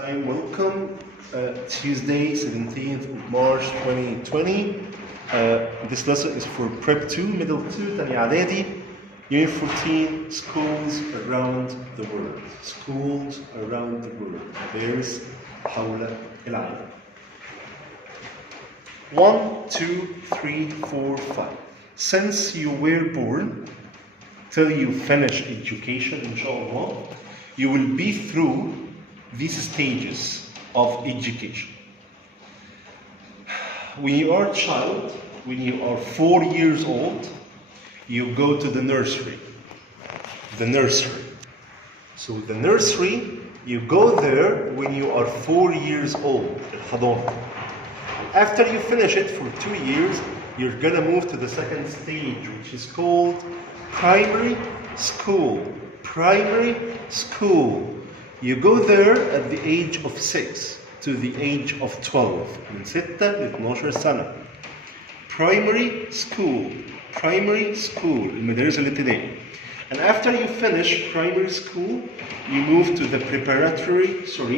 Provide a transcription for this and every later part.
time. Welcome. Tuesday, 17th of March 2020. This lesson is for Prep 2, Middle 2, ثانية إعدادي. Unit 14, schools around the world. Schools around the world. مدارس حول العالم. 1, 2, 3, 4, 5. Since you were born till you finish education, inshallah, you will be through these stages of education. When you are a child, when you are 4 years old, you go to the nursery. The nursery. So the nursery, you go there when you are 4 years old. الحضانة. After you finish it for 2 years, you're gonna move to the second stage, which is called primary school. Primary school. You go there at the age of 6 to the age of 12. من 6 ل 12 سنة. Primary school. Primary school. المدارس الابتدائية. And after you finish primary school, you move to the preparatory school.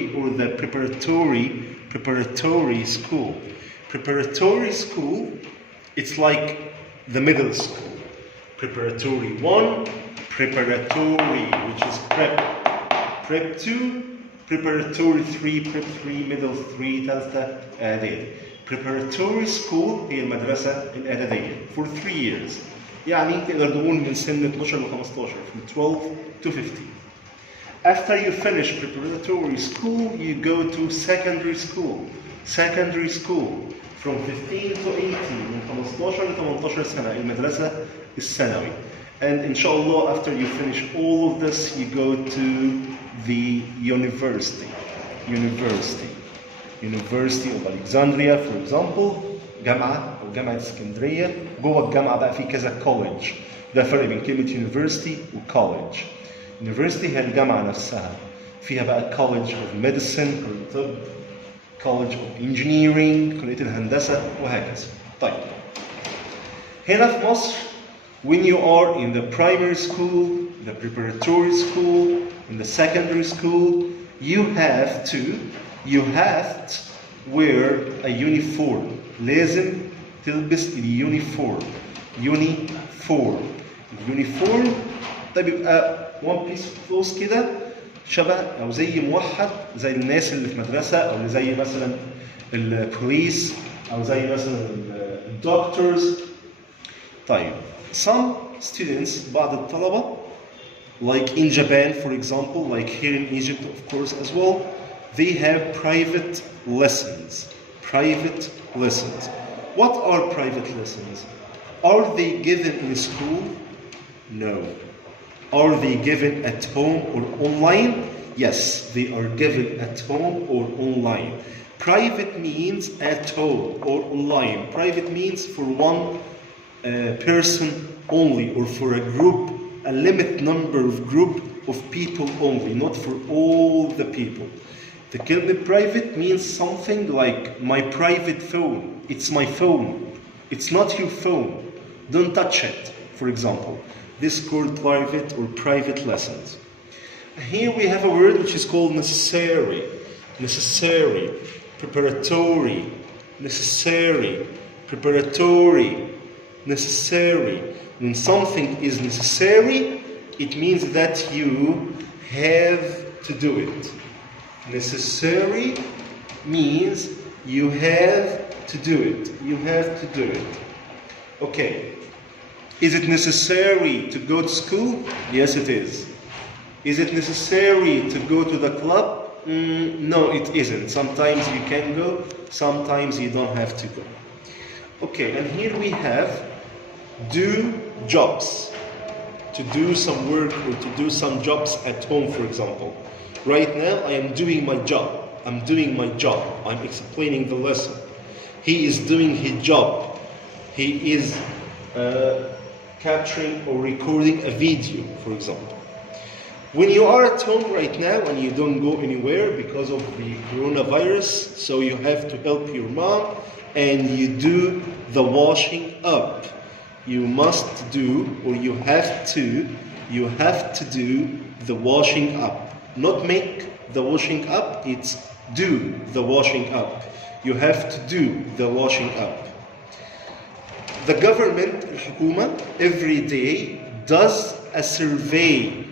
Preparatory school, it's like the middle school. Preparatory 1, preparatory, which is prep. Prep 2, preparatory 3, prep 3, middle 3, ثالثة إعدادي. Preparatory school هي المدرسة الإعدادية for 3 years. يعني تقدر تقول من سن 12 ل 15, from 12 to 15. After you finish preparatory school, you go to secondary school. Secondary school from 15 to 18, من 15 ل 18 سنة, المدرسة الثانوي. And inshallah, after you finish all of this, you go to the university. University of Alexandria, for example. جامعة أو جامعة اسكندرية. جوه الجامعة بقى في كذا college. ده فرق بين كلمة university و college. University هي الجامعة نفسها. فيها بقى college of medicine, كلية الطب, college of engineering, كلية الهندسة وهكذا. طيب. هنا في مصر, when you are in the primary school, the preparatory school, in the secondary school, you have to wear a uniform. لازم تلبس اليونيفورم. اليونيفورم ده بيبقى one piece of clothes كده شبه او زي موحد زي الناس اللي في مدرسه او اللي زي مثلا البوليس او زي مثلا الدكتورز. طيب some students, بعض الطلبه, like in Japan for example, like here in Egypt of course as well, they have private lessons. Private lessons. What are private lessons? Are they given in school? No. Are they given at home or online? Yes, they are given at home or online. Private means at home or online. Private means for one person only, or for a group, a limit number of group of people only, not for all the people. The كلمة private means something like my private phone. It's my phone. It's not your phone. Don't touch it, for example. This is called private or private lessons. Here we have a word which is called necessary. Necessary. Preparatory. Necessary. Preparatory. Necessary. When something is necessary, it means that you have to do it. Necessary means you have to do it. You have to do it. Okay. Is it necessary to go to school? Yes, it is. Is it necessary to go to the club? No, it isn't. Sometimes you can go, sometimes you don't have to go. Okay, and here we have do jobs. To do some work or to do some jobs at home, for example. Right now, I am doing my job. I'm doing my job. I'm explaining the lesson. He is doing his job. He is capturing or recording a video, for example. When you are at home right now and you don't go anywhere because of the coronavirus, so you have to help your mom and you do the washing up. You must do, or you have to do the washing up. Not make the washing up, it's do the washing up. You have to do the washing up. The government, الحكومة, every day does a survey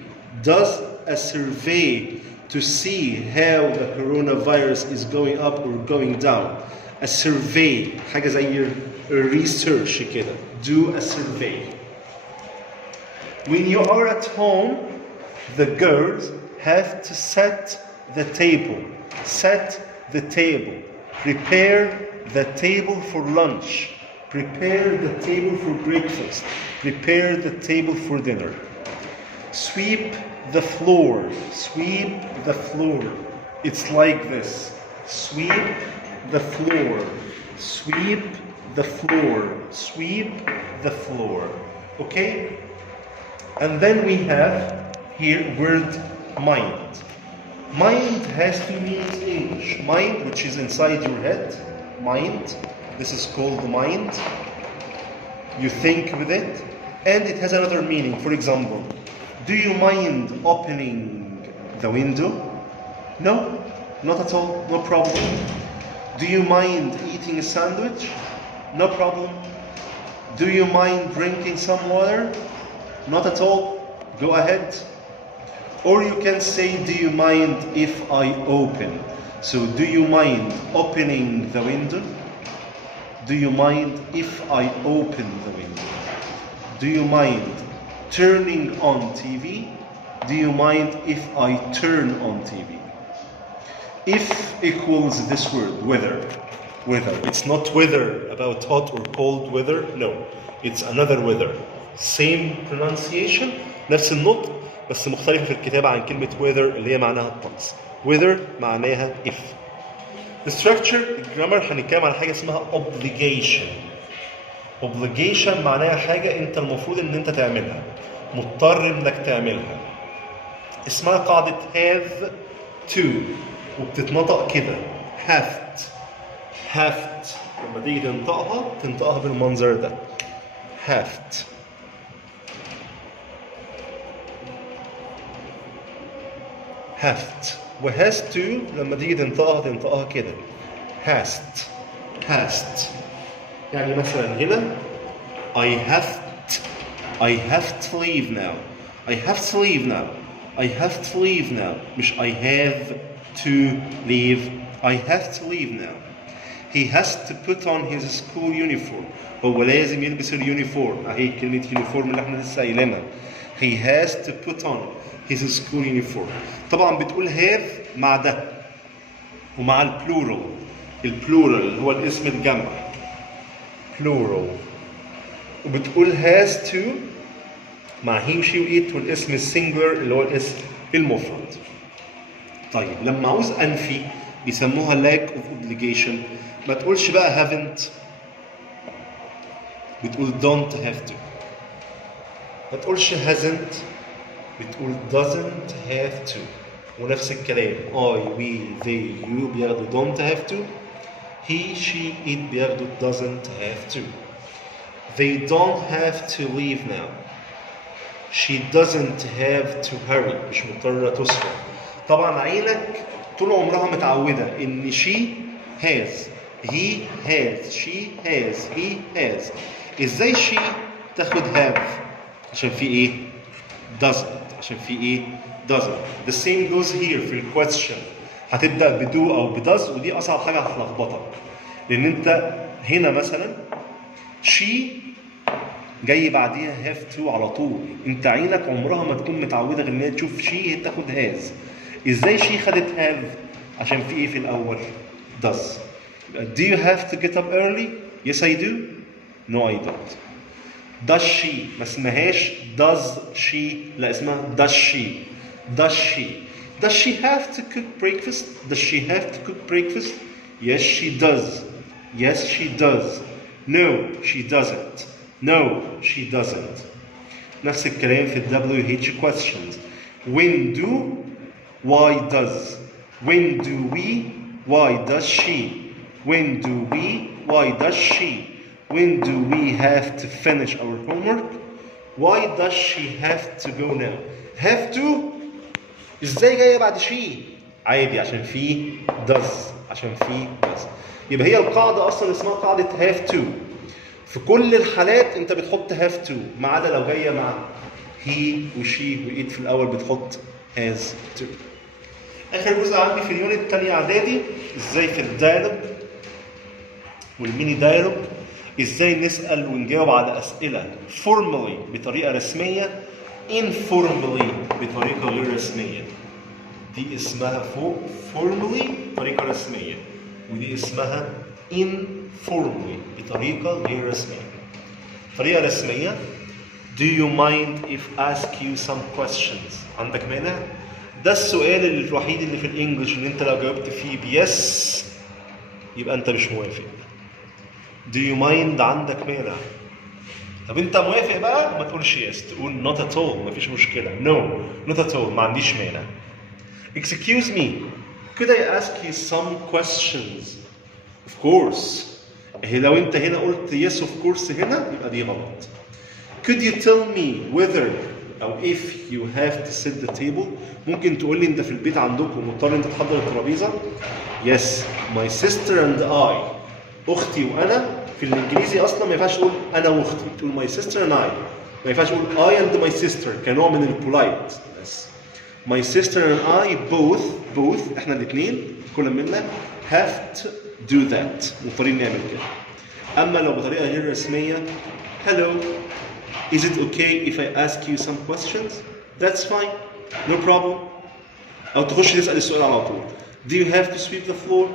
to see how the coronavirus is going up or going down. A survey, حاجة زي research كده. Do a survey. When you are at home, the girls have to set the table. Set the table. Prepare the table for lunch. Prepare the table for breakfast. Prepare the table for dinner. Sweep the floor. Sweep the floor. It's like this. Sweep the floor. Sweep the floor. Sweep the floor. Okay? And then we have here word mind. Mind has two meanings in English. Mind, which is inside your head. Mind. This is called the mind. You think with it. And it has another meaning. For example, do you mind opening the window? No, not at all. No problem. Do you mind eating a sandwich? No problem. Do you mind drinking some water? Not at all. Go ahead. Or you can say, do you mind if I open? So, do you mind opening the window? Do you mind if I open the window? Do you mind turning on TV? Do you mind if I turn on TV? If equals this word, weather. Weather. It's not weather about hot or cold weather. No. It's another weather. Same pronunciation. نفس النطق بس مختلفة في الكتابة عن كلمة weather اللي هي معناها الطقس. Weather معناها if. The structure, الجرامر هنتكلم على حاجة اسمها obligation. Obligation معناها حاجة أنت المفروض إن أنت تعملها. مضطر إنك تعملها. اسمها قاعدة have to وبتتنطق كده. have لما تيجي تنطقها بالمنظر ده. have و has to لما تيجي تنطقها كده. has يعني مثلا هنا I have to leave now. I have to leave now. I have to leave now. مش I have to leave. I have to leave now. He has to put on his school uniform. هو لازم يلبس اليونيفورم. اهي كلمة يونيفورم اللي احنا لسه قايلينها. He has to put on his school uniform. طبعا بتقول have مع ده ومع البلورال. البلورال اللي هو الاسم الجمع. plural. وبتقول has to مع he وشي وإيت والاسم السنجلر اللي هو الاسم المفرد. طيب لما عاوز أنفي بيسموها lack of obligation. ما تقولش بقى haven't. بتقول don't have to. ما تقولش hasn't. بتقول doesn't have to. ونفس الكلام I, we, they, you بياخدوا don't have to. He, she, it بياخدوا doesn't have to. They don't have to leave now. She doesn't have to hurry. مش مضطرة تسرع. طبعا عينك طول عمرها متعودة إن she has, he has, she has, he has. إزاي she تاخد have؟ عشان في إيه؟ doesn't. عشان في إيه؟ doesn't. The same goes here في الquestion. هتبدأ بدو أو بداز ودي أصعب حاجة هتلخبطك. لأن أنت هنا مثلا she جاي بعديها have to على طول. أنت عينك عمرها ما تكون متعودة غير إن هي تشوف she تاخد has. إزاي she خدت have؟ عشان في إيه في الأول؟ does. Do you have to get up early? Yes I do. No I don't. Does she ما اسمهاش does she لا اسمها does she. Does she. Does she have to cook breakfast? Does she have to cook breakfast? Yes she does. Yes she does. No she doesn't. No she doesn't. نفس الكلام في WH questions. When do, why does. When do we, why does she. When do we, why does she. When do we have to finish our homework? Why does she have to go now? Have to إزاي جاية بعد she؟ عادي عشان في does، عشان في does. يبقى هي القاعدة أصلا اسمها قاعدة have to. في كل الحالات أنت بتحط have to، ما عدا لو جاية مع he وشي وإيت في الأول بتحط has to. آخر جزء عندي في اليونت التانية إعدادي، إزاي في الدايلوج والميني دايلوج إزاي نسأل ونجاوب على أسئلة formally بطريقة رسمية، informally بطريقة غير رسمية. دي اسمها formally بطريقة رسمية، ودي اسمها informally بطريقة غير رسمية. طريقة رسمية Do you mind if ask you some questions؟ عندك مانع؟ ده السؤال الوحيد اللي في الانجليش اللي انت لو جاوبت فيه بيس يبقى انت مش موافق. Do you mind عندك مانع؟ طب انت موافق بقى ما تقولش يس، تقول not at all مفيش مشكلة. No not at all ما عنديش مانع. Excuse me, could I ask you some questions? Of course. لو انت هنا قلت yes of course هنا يبقى دي غلط. Could you tell me whether أو if you have to set the table؟ ممكن تقول لي أنت في البيت عندكم مضطر أنت تحضر الترابيزة؟ Yes, my sister and I. أختي وأنا في الإنجليزي أصلا ما ينفعش تقول أنا وأختي، تقول my sister and I. ما ينفعش تقول I and my sister كنوع من البولايت. My sister and I both إحنا الاثنين كل منا have to do that. مضطرين نعمل كده. أما لو بطريقة غير رسمية Hello. Is it okay if I ask you some questions? That's fine, no problem. أو تخش تسأل السؤال على طول. Do you have to sweep the floor?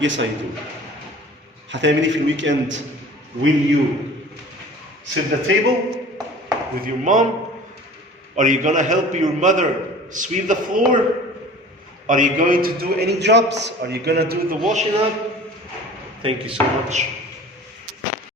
Yes, I do. هتعمل إيه في الويكند؟ Will you set the table with your mom? Are you gonna help your mother sweep the floor? Are you going to do any jobs? Are you gonna do the washing up? Thank you so much.